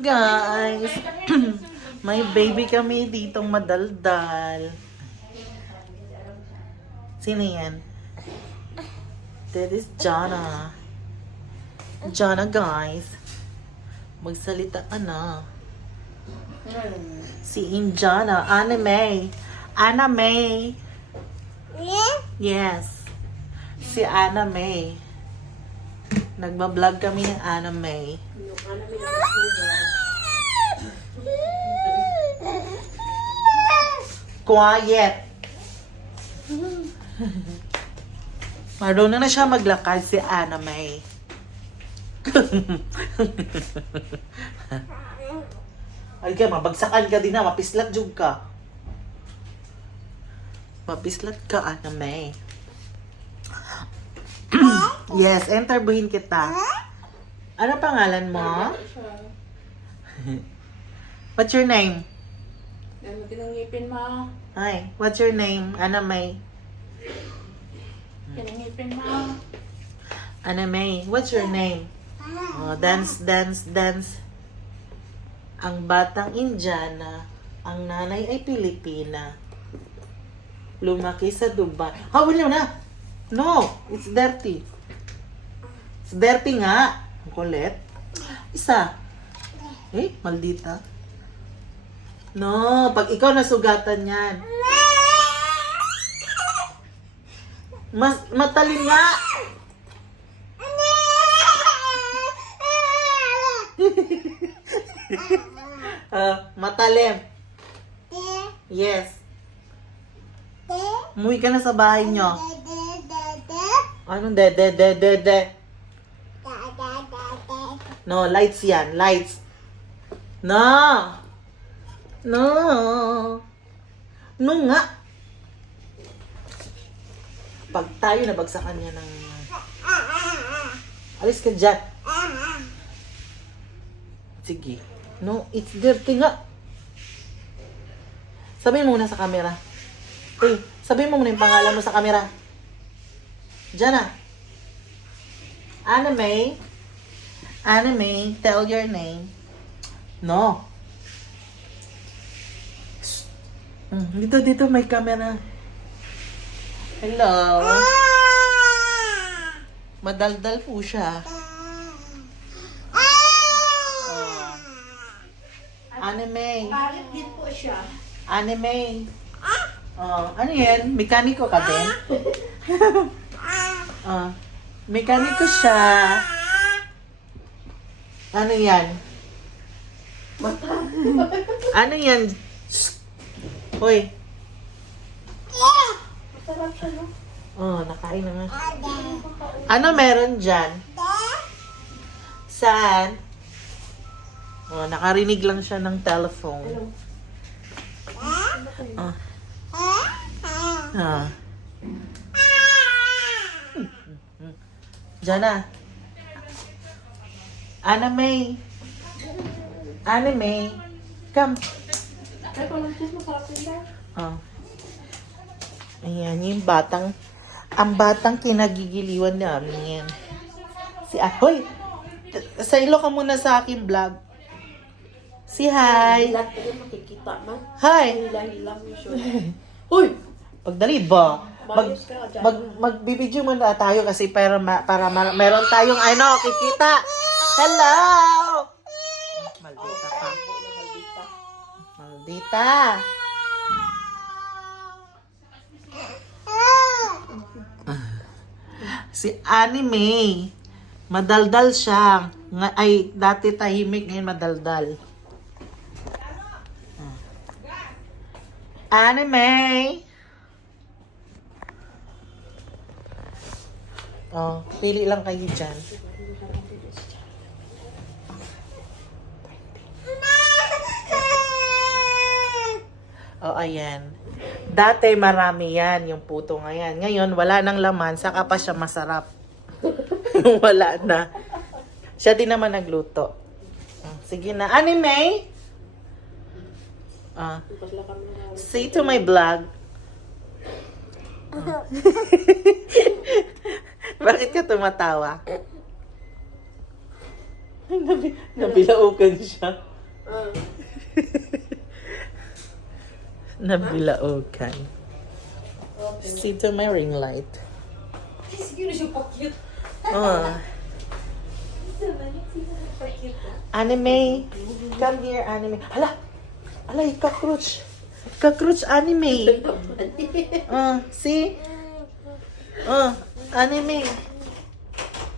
guys, may baby kami ditong madaldal. Sino yan? That is Jana. Jana guys. Magsalita ka na. Si Injana. Anna May. Anna May. Yes. Si Anna May. Nagbablog kami ng Anna May. Quiet. Marunong na siya maglakad si Anna May. Ay ka, mabagsakan ka din na, mapislat jug ka. Mapislat ka, Anna May. yes, interviewin kita. Ano pangalan mo? What's your name? Ano pinangipin mo? Hi, what's your name? Anna May. Pinangipin mo? Anna May, what's your name? Oh, dance, dance, dance. Ang batang Indiana, ang nanay ay Pilipina. Lumaki sa Dubai. Hawin mo na! No, it's dirty. It's dirty nga. Ang kulit. Isa. Eh, maldita. No, pag ikaw nasugatan yan. Mas, matalim nga. Ah, matalim. Yes. Umuwi ka na sa bahay nyo. Anong de, de, de, de, de? No, lights yan. Lights. No. No. No nga. Pag tayo nabagsakan niya ng... Alis ka dyan. Sige. No, it's dirty nga. Sabihin mo muna sa camera. Eh, sabihin mo muna yung pangalan mo sa camera. Diyan na. Anime. Anime, tell your name. No. Hmm, dito, dito, may camera. Hello. Madaldal po siya. Oh. Anime. Palit din po siya. Anime. Oh, ano yan? Mekaniko ka din? oh, mekaniko siya. Ano yan? ano yan? Hoy. Masarap siya, no? Oh, nakain na nga. Ano meron dyan? Saan? Oh, nakarinig lang siya ng telephone. Oh. Ah. Diyan na. Anna May. Anna May. Come. Ay, kung cheese, masarap din daw. Oh. Ayan, yung batang, ang batang kinagigiliwan namin yan. Si Ahoy! Sa ilo ka muna sa akin vlog. Si hi! Lahat makikita na. Hi! Hila-hila mo. Uy! Pagdali ba? Mag, ka mag, magbibideo muna tayo kasi para, ma, para ma, meron tayong ano, kikita. Hello! Maldita ka. Maldita. Maldita. Si Anime, madaldal siya. Ay, dati tahimik, ngayon madaldal. Anime! Oh, pili lang kayo dyan. Oh, ayan. Dati marami yan, yung puto ngayon. Ngayon, wala nang laman, saka pa siya masarap. wala na. Siya din naman nagluto. Sige na. Anime? Ah, say to my vlog. Ah. Bakit ka tumatawa? Nabi, nabilaukan siya. Ah. Nabilaokan. Okay. See to my ring light. Sige na siya pa-cute. Oh. Anime. Come here, anime. Hala! Hala, cockroach. Cockroach anime. Uh, see? Uh, anime.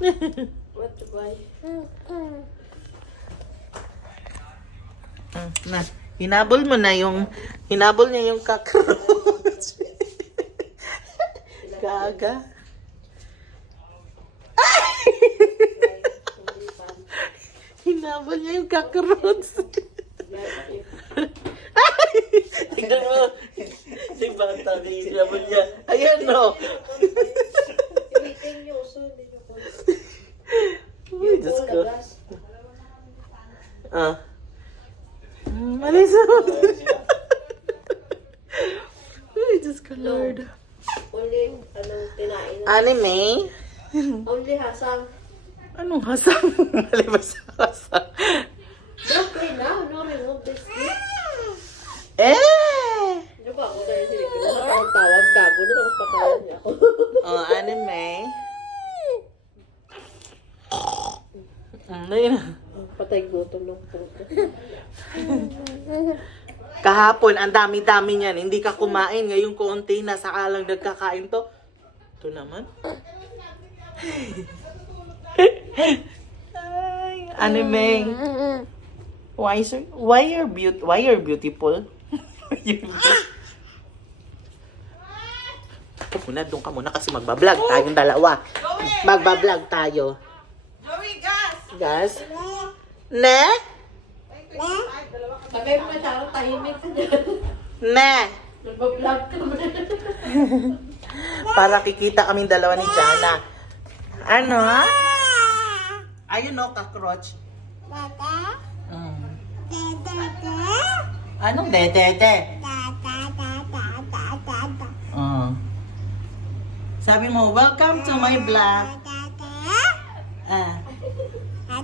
What to buy? Mm, na, hinabol mo na yung, hinabol niya yung cockroach. Gaga. hinabol niya yung cockroach. Ay! Tignan mo. Si bata, hinabol niya. Ayan no. Uy, Diyos ko. Ah. Mm, Malis mo. Uy, Diyos ko, Lord. Only, ano, kinain na. Anime? Only hasang. Anong hasang? Malibas sa hasang. Okay na, no, remove this. Eh! Ano ba ako dahil sila? Nakatawag ka. Gulo na patawag niya ako. Oh, anime. Ayun na. Patay gutom ng puto. Kahapon, ang dami-dami niyan. Hindi ka kumain. Ngayong konti, nasa ka lang nagkakain to. Ito naman. Ay, anime. Why, sir? Why you're beaut Why you're beautiful? You're beautiful. Ito muna, doon ka muna kasi magbablog tayong dalawa. Magbablog tayo. Joey, gas! Mo tahimik ka dyan. Ne? Nagbablog ka mo Para kikita kaming dalawa ni Jana. Ano? Ayun no, cockroach. Mm. Anong dede-de? Uh. Sabi mo, welcome to my vlog. Ah. Uh.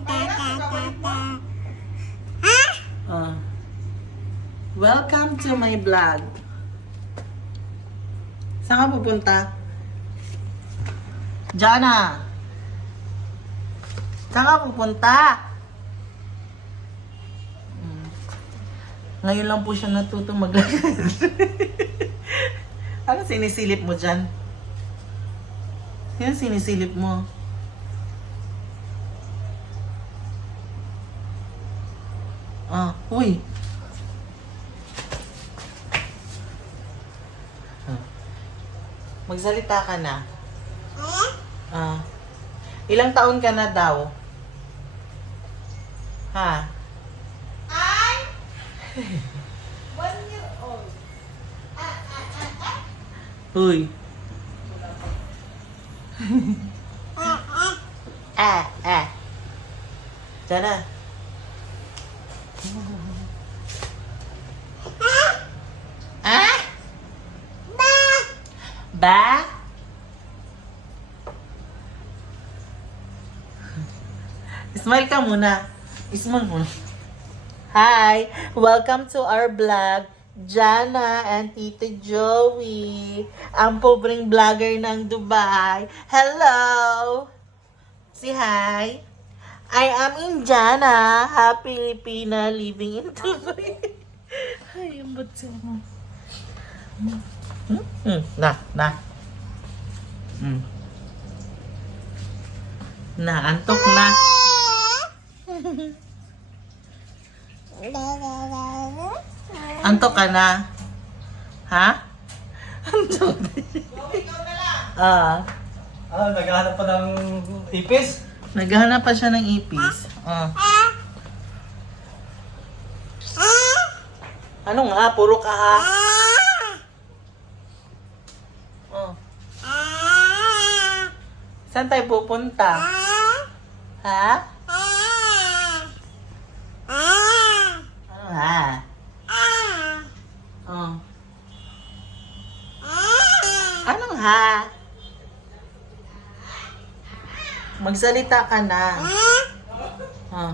Welcome to my vlog. Saan ka pupunta? Jana! Saan ka pupunta? Hmm. Ngayon lang po siya natuto maglakad. ano sinisilip mo dyan? Yan sinisilip mo. Ah, uy. Ah. Magsalita ka na. Ah. Ilang taon ka na daw? Ha? One year old. Uy. ah, ah. Diyan na. Ah? Ba? Smile ka muna. Smile muna. Hi! Welcome to our vlog. Jana and Tito Joey. Ang pobreng vlogger ng Dubai. Hello! Say hi. I am in Jana, a Filipina living in Dubai. Ay, ang batsa mo. Hmm? Hmm. Na, na. Hmm. Na, antok na. Antok ka na? Ha? Antok. Ah. Ah, naghahanap pa ng ipis? Naghahanap pa siya ng ipis. Ah. Ano nga? Puro ka ha? Oh. Saan tayo pupunta? Ha? Ano ha? Oh. Anong ha? Magsalita ka na. Oh.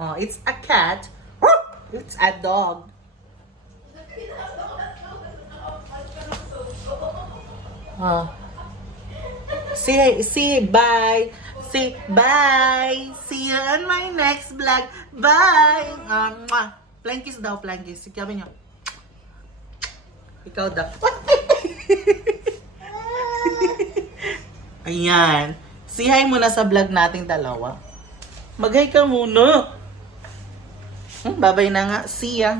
Oh, it's a cat. It's a dog. Oh. See, see, bye. See, bye. See you on my next vlog. Bye. Ah, mwah. Flying kiss daw, flying kiss. Kami nyo. Ikaw daw. Ayan. Si hi muna sa vlog nating dalawa. Mag-hi ka muna. Hmm, babay na nga. See ya.